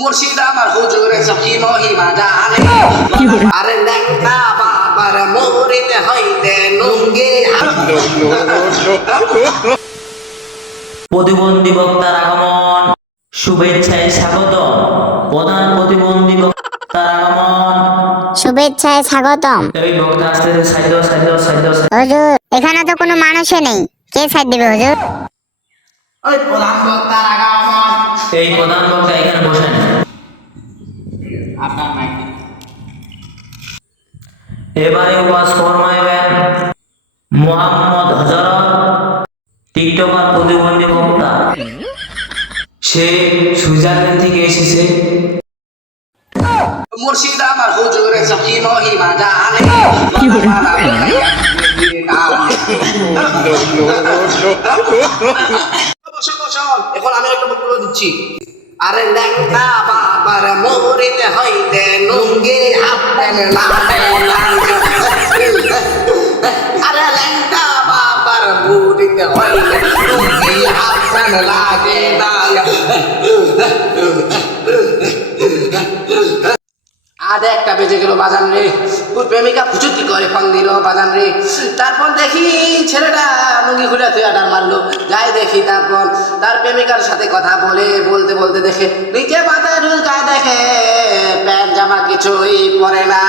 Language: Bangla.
মুর্শিদ আমার হুজুরে সখী মহিমা জানে আরে ল্যাংটা বাবার মরিতে হইতে নুঙ্গি প্রতিবন্ধী বক্তার আগমন, শুভেচ্ছায় স্বাগত। প্রধান প্রতিবন্ধী বক্তার আগমন, শুভেচ্ছায় স্বাগতম। এই বক্তা আসতেছে। সাইড হুজুর, এখানে তো কোনো মানুষই নেই, কে সাইড দিবে হুজুর? ওই প্রধান বক্তার আগমন। এই প্রধান বক্তা এখানে বসেন। আপনার মাইক এবারে ওয়াজ ফরমাইবেন মোহাম্মদ হযরত, টিকটকার প্রতিবন্ধী বক্তা। সে সুইজারল্যান্ড থেকে এসেছে। মুর্শিদ আমার হুজুরে সখী মহিমা জানে বসো বসো, এখন আমি একটা বক্তব্য দিচ্ছি। আরে ল্যাংটা বাবার মরিতে হইতে নুঙ্গি হাফেন লাগে আরে ল্যাংটা বাবার মরিতে হইতে নুঙ্গি হাফেন লাগে না আধে একটা বেজে গেল বাজান রে, ওই প্রেমিকা ফুচুতি করে ফোন দিল বাজান রে। তারপর দেখি ছেলেটা লুঙ্গি খুলে থুয়াটার মারলো, যাই দেখি তারপর তার প্রেমিকার সাথে কথা বলতে বলতে দেখে নিচে মাথায় ঢুলকায়, দেখে প্যান্ট জামা কিছুই পরে না।